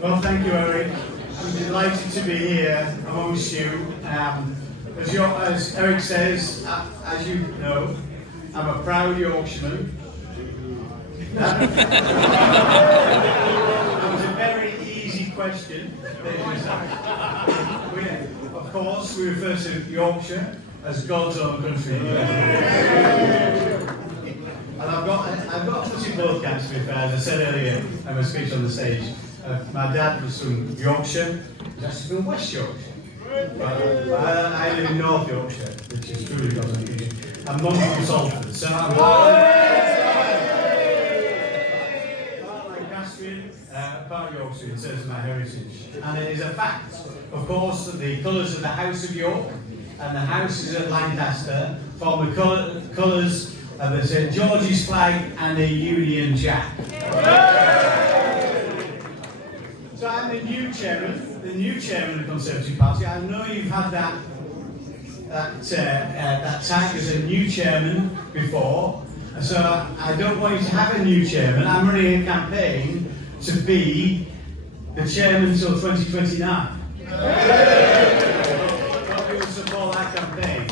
Well, thank you, Eric. I'm delighted to be here amongst you. As Eric says, as you know, I'm a proud Yorkshireman. That was a very easy question. Of course, we refer to Yorkshire as God's own country. And I've got to see both camps, to be fair. As I said earlier in my speech on the stage, my dad was from Yorkshire. He's actually from West Yorkshire. I live in North Yorkshire, which is truly God's own country. And Mum from Salford. So I'm Lancastrian, part Yorkshire in terms of my heritage. And it is a fact, of course, that the colours of the House of York and the houses at Lancaster form the colours of the St George's flag and the Union Jack. So I'm the new chairman of the Conservative Party. I know you've had that tag as a new chairman before, so I don't want you to have a new chairman. I'm running a campaign to be the chairman until 2029. Hope you'll support that campaign.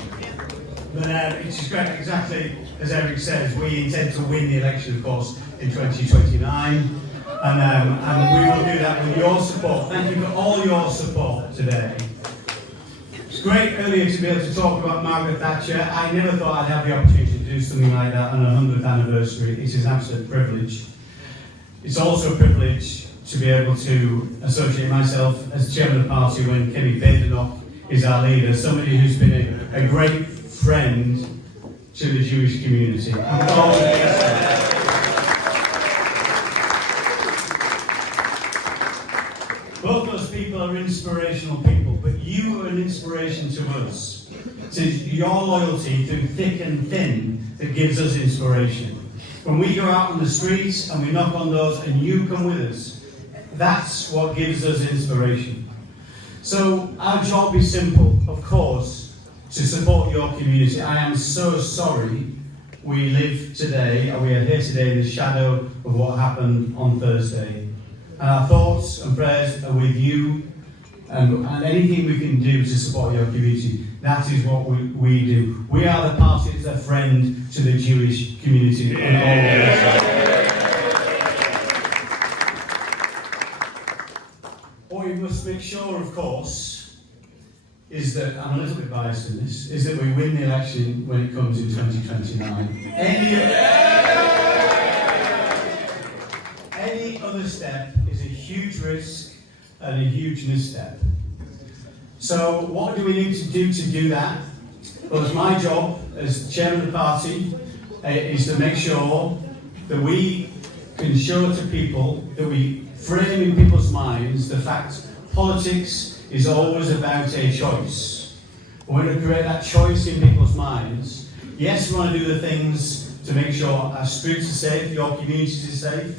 But it's just great, exactly as Eric says, we intend to win the election, of course, in 2029. And we will do that with your support. Thank you for all your support today. It's great earlier to be able to talk about Margaret Thatcher. I never thought I'd have the opportunity to do something like that on her 100th anniversary. It is an absolute privilege. It's also a privilege to be able to associate myself as chairman of the party when Kenny Badenoch is our leader, somebody who's been a great friend to the Jewish community. Both those people are inspirational people, but you are an inspiration to us. It's your loyalty through thick and thin that gives us inspiration. When we go out on the streets and we knock on doors and you come with us, that's what gives us inspiration. So our job is simple, of course, to support your community. I am so sorry we live today, or we are here today in the shadow of what happened on Thursday. And our thoughts and prayers are with you, and anything we can do to support your community, that is what we do. We are the party that's a friend to the Jewish community. What we must make sure, of course, is that, I'm a little bit biased in this, is that we win the election when it comes in 2029. Any other step is a huge risk and a huge misstep. So what do we need to do that? Well, it's my job as chairman of the party is to make sure that we can show to people, that we frame in people's minds the fact politics is always about a choice. We're going to create that choice in people's minds. Yes, we want to do the things to make sure our streets are safe, your communities are safe,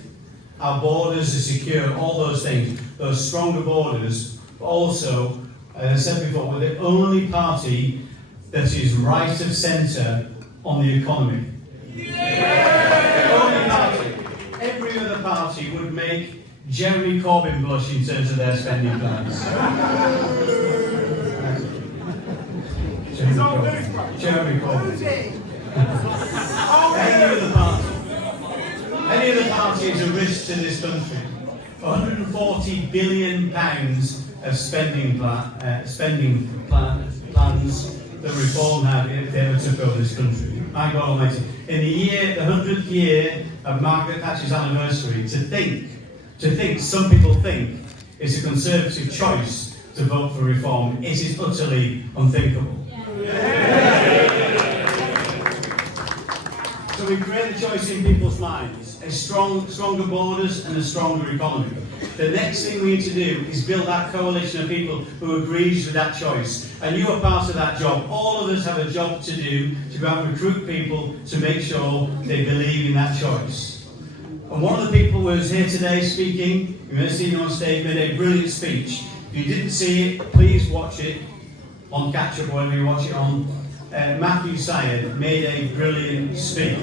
our borders are secure, all those things, those stronger borders. But also, as I said before, we're the only party that is right of centre on the economy. The only party. Every other party would make Jeremy Corbyn blush in terms of their spending plans. Jeremy Corbyn. Any other party is a risk to this country. £140 billion of spending plans that Reform had if they ever took over this country. My God Almighty. In the 100th year of Margaret Thatcher's anniversary, to think, some people think, it's a Conservative choice to vote for Reform. It is utterly unthinkable. So we create a choice in people's minds, stronger borders and a stronger economy. The next thing we need to do is build that coalition of people who agrees with that choice. And you are part of that job. All of us have a job to do to go out and recruit people to make sure they believe in that choice. And one of the people who was here today speaking, you may have seen him on stage, made a brilliant speech. If you didn't see it, please watch it on Catch Up or wherever you watch it on. Matthew Syed made a brilliant speech.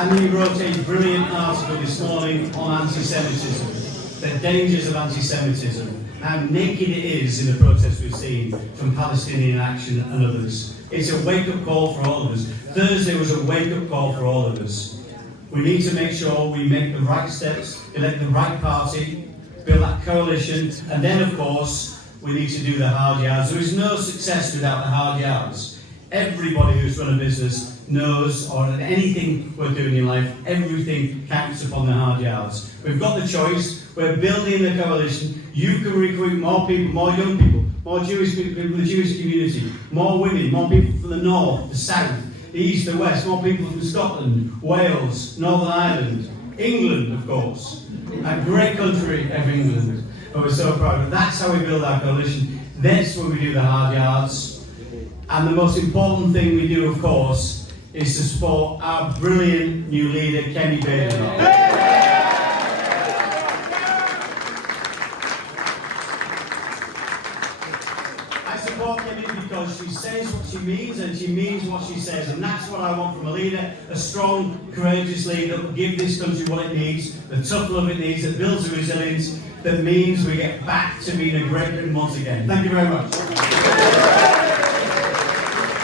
And he wrote a brilliant article this morning on anti-Semitism, the dangers of anti-Semitism, how naked it is in the protests we've seen from Palestinian Action and others. It's a wake-up call for all of us. Thursday was a wake-up call for all of us. We need to make sure we make the right steps, elect the right party, build that coalition, and then, of course, we need to do the hard yards. There is no success without the hard yards. Everybody who's run a business knows, or anything we're doing in life, everything counts upon the hard yards. We've got the choice. We're building the coalition. You can recruit more people, more young people, more Jewish people in the Jewish community, more women, more people from the north, the south, the east, the west, more people from Scotland, Wales, Northern Ireland, England, of course. A great country of England, and we're so proud. But that's how we build our coalition. That's when we do the hard yards. And the most important thing we do, of course, is to support our brilliant new leader, Kenny Baden. I support Kenny because she says what she means and she means what she says, and that's what I want from a leader, a strong, courageous leader that will give this country what it needs, the tough love it needs, that builds the resilience, that means we get back to being a great Britain once again. Thank you very much.